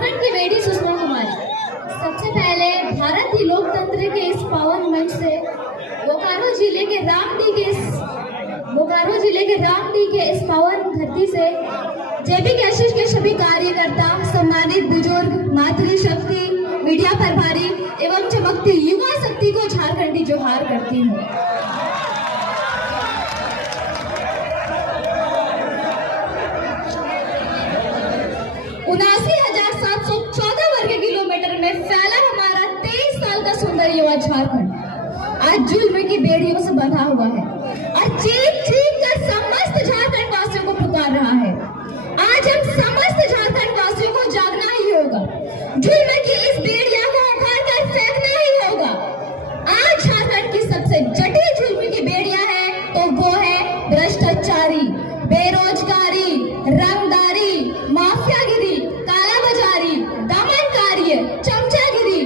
झारखंड की बेटी सुषमा कुमारी। सबसे पहले भारतीय लोकतंत्र के इस पावन मंच से बोकारो जिले के रामडी के इस पावन धरती से जेबी कैसेट के सभी कार्यकर्ता, सम्मानित बुजुर्ग, मातृशक्ति, मीडिया प्रभारी एवं चमकती युवा शक्ति को झारखंडी जोहार करती हूँ। वर्ग किलोमीटर में फैला हमारा 23 साल का सुंदर युवा झारखंड आज जुल्म की बेड़ियों से बंधा हुआ है और चीख चीख कर समस्त झारखंड वासियों को पुकार रहा है। आज हम समस्त झारखंड वासियों को जागना ही होगा, जुल्म की इस बेड़िया को उखाड़ कर फेंकना ही होगा। आज झारखंड की सबसे जटिल जुल्म की बेड़िया है तो वो है भ्रष्टाचारी, बेरोजगारी, रंगदारी, माफियागिरी, कालाबाजारी, दमनकारी, चमचागिरी।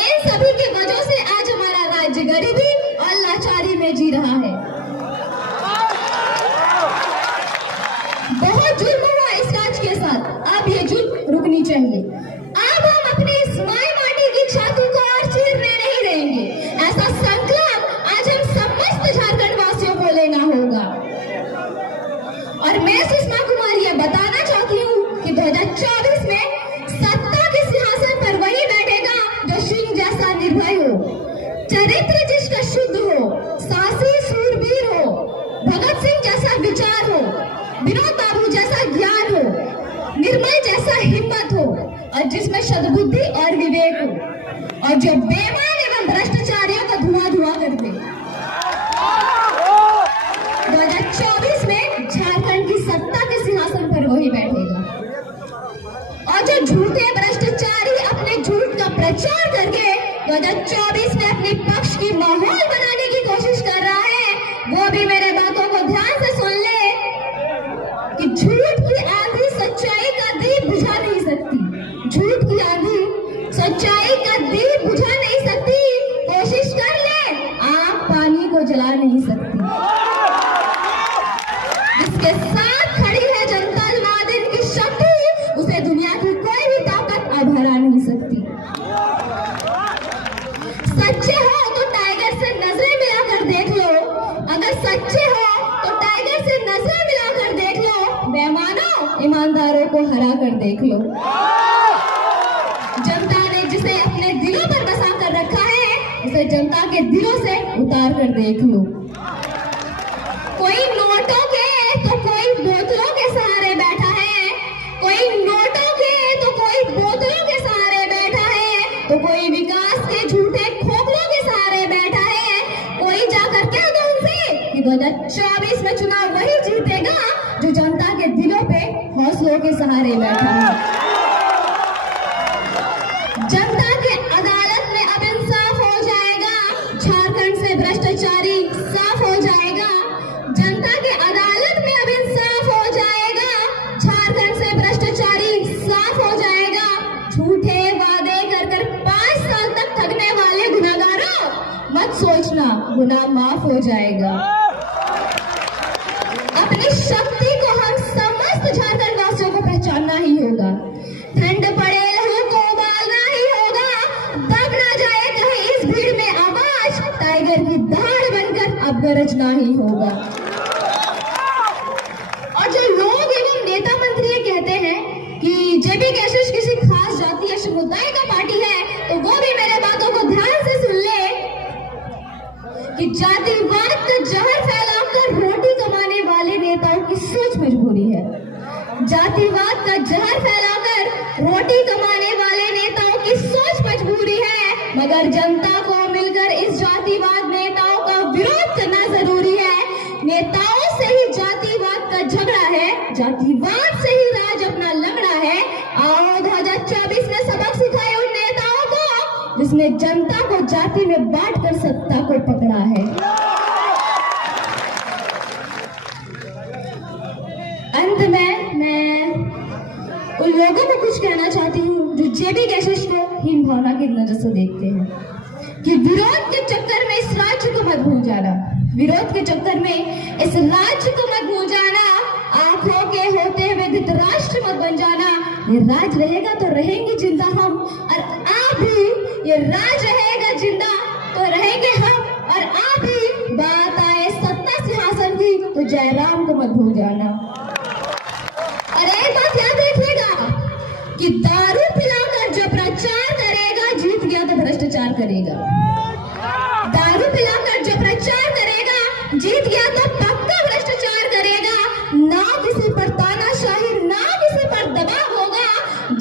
इन सभी की वजह से आज हमारा राज्य गरीबी और लाचारी में जी रहा है। बहुत जुल्म हुआ इस राज्य के साथ, अब ये जुल्म रुकनी चाहिए। अब हम अपनी इस माई माटी की छाती को और चीरने नहीं देंगे। ऐसा संकल्प आज हम समस्त झारखंड वासियों को लेना होगा। और मैं सुषमा कुमारी ये बताना चाहती हूँ कि 2024 में सत्ता के सिंहासन पर वही बैठेगा जो सिंह जैसा निर्भय हो, चरित्र जिसका शुद्ध हो, साहसी सूरवीर हो, भगत सिंह जैसा विचार हो, विनोद बाबू जैसा ज्ञान हो, निर्मल जैसा हिम्मत हो और जिसमें सद्बुद्धि और विवेक हो और जो बेईमान एवं भ्रष्टाचारियों का धुआं धुआं कर दे। 2024 में झारखंड की सत्ता के सिंहासन पर वही बैठेगा और जो झूठे भ्रष्टाचारी अपने झूठ का प्रचार करके 2024 में अपने पक्ष की माहौल बनाने की कोशिश कर रहा है, वो भी मेरे बातों को ध्यान से सुन ले कि झूठ की आंधी सच्चाई का दीप बुझा नहीं सकती। झूठ की आंधी सच्चाई का दीप बुझा नहीं सकती। कोशिश कर ले, आग पानी को जला नहीं सकती। जिसके साथ खड़ी है जनता जनार्दन की शक्ति, उसे दुनिया की कोई भी ताकत अब हरा नहीं सकती। सच्चे हो तो टाइगर से नजरें मिलाकर देख लो, अगर सच्चे हो तो टाइगर से नजरें मिलाकर देख लो, बेईमानों ईमानदारों को हरा कर देख लो। जनता ने जिसे अपने दिलों पर बसा कर रखा है, उसे जनता के दिलों से उतार कर देख लो। कोई नोटों के तो कोई बोतलों के सहारे बैठा है, कोई नोटों के तो कोई बोतलों के सहारे बैठा है, तो कोई विकास के झूठे खोखलों के सहारे बैठा है। कोई जाकर कह दो उनसे कि 2024 में चुनाव वही जीतेगा जो जनता के दिलों पे हौसलों के सहारे बैठा है। जनता के अदालत में अब इंसाफ हो जाएगा, झारखंड से भ्रष्टाचारी साफ हो जाएगा। जनता के अदालत में अब इंसाफ हो जाएगा, झारखंड से भ्रष्टाचारी साफ हो जाएगा। झूठे वादे कर 5 साल तक ठगने वाले गुनाहगारों, मत सोचना गुनाह माफ हो जाएगा। अपनी शक्ति को हम समस्त झारखंड वासियों को पहचानना ही होगा। ठंड पड़े लहू को उबालना ही होगा, दब ना जाए कहीं इस भीड़ में आवाज, टाइगर की दहाड़ बनकर अब गरजना ही होगा। और जो लोग एवं नेता मंत्री ये कहते हैं कि जेबी कैसेट किसी खास जाति या समुदाय का पार्टी है, तो वो भी मेरे बातों को ध्यान से सुन ले कि जातिवाद का जहर फैलाकर रोटी कमाने वाले नेताओं की सोच मजबूरी है। जातिवाद का जहर फैलाकर रोटी कमाने वाले नेताओं की सोच मजबूरी है, मगर जनता को मिलकर इस जातिवाद नेताओं का विरोध करना जरूरी है। नेताओं से ही जातिवाद का झगड़ा है, जातिवाद से ही राज अपना लंगड़ा है। आओ 2024 में सबक सिखाए उन नेताओं को जिसने जनता को जाति में बांटकर सत्ता को पकड़ा है। अंत में मैं उन लोगों को कुछ कहना चाहती हूँ जो जेबी कैसेट को हीन भावना की नजर से देखते हैं कि विरोध के चक्कर में इस राज्य को मत भूल जाना, विरोध के चक्कर में इस राज्य को मत भूल जाना, आंखों के होते हुए धृतराष्ट्र मत बन जाना। ये राज रहेगा तो रहेंगे जिंदा हम, और आप भी, ये राज रहेगा जिंदा तो रहेंगे हम, और आप भी बात आए सत्ता सिंहासन की तो जयराम को मत भूल जाना। और एक बात याद रखिएगा कि दारू पिलाकर जो प्रचार करेगा जीत गया तो भ्रष्टाचार करेगा। दारू पिलाकर जो प्रचार करेगा जीत गया तो पक्का भ्रष्टाचार करेगा। ना किसी पर तानाशाही, ना किसी पर दबाव होगा।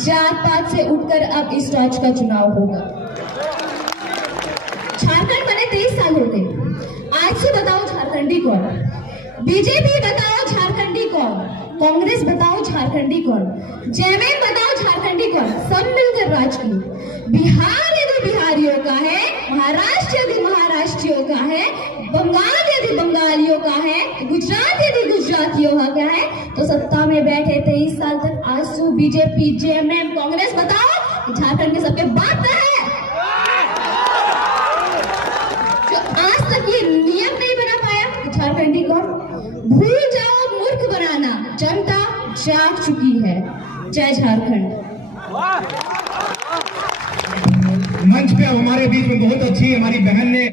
जात पात से उठकर अब इस राज्य का चुनाव होगा। झारखंड बने 23 साल हो गए। आज से बताओ झारखंडी कौन? बीजेपी बताओ झारखंडी कौन? कांग्रेस बताओ झारखंडी कौन? जेएमएम बताओ झारखंडी कौन? सब मिलकर राज की। बिहार यदि बिहारियों का है, महाराष्ट्र यदि महाराष्ट्रियों का है, बंगाल यदि बंगालियों का है, गुजरात यदि गुजरातियों का है, तो सत्ता में बैठे 23 साल तक आजसू बीजेपी, जेएमएम, कांग्रेस बताओ झारखंड के सबके बात है। जो आज तक ये नियम नहीं बना पाया झारखंडी कौन? भूल जाओ मूर्ख बनाना, जनता जाग चुकी है। जय झारखंड। मंच पे अब हमारे बीच में बहुत अच्छी हमारी बहन ने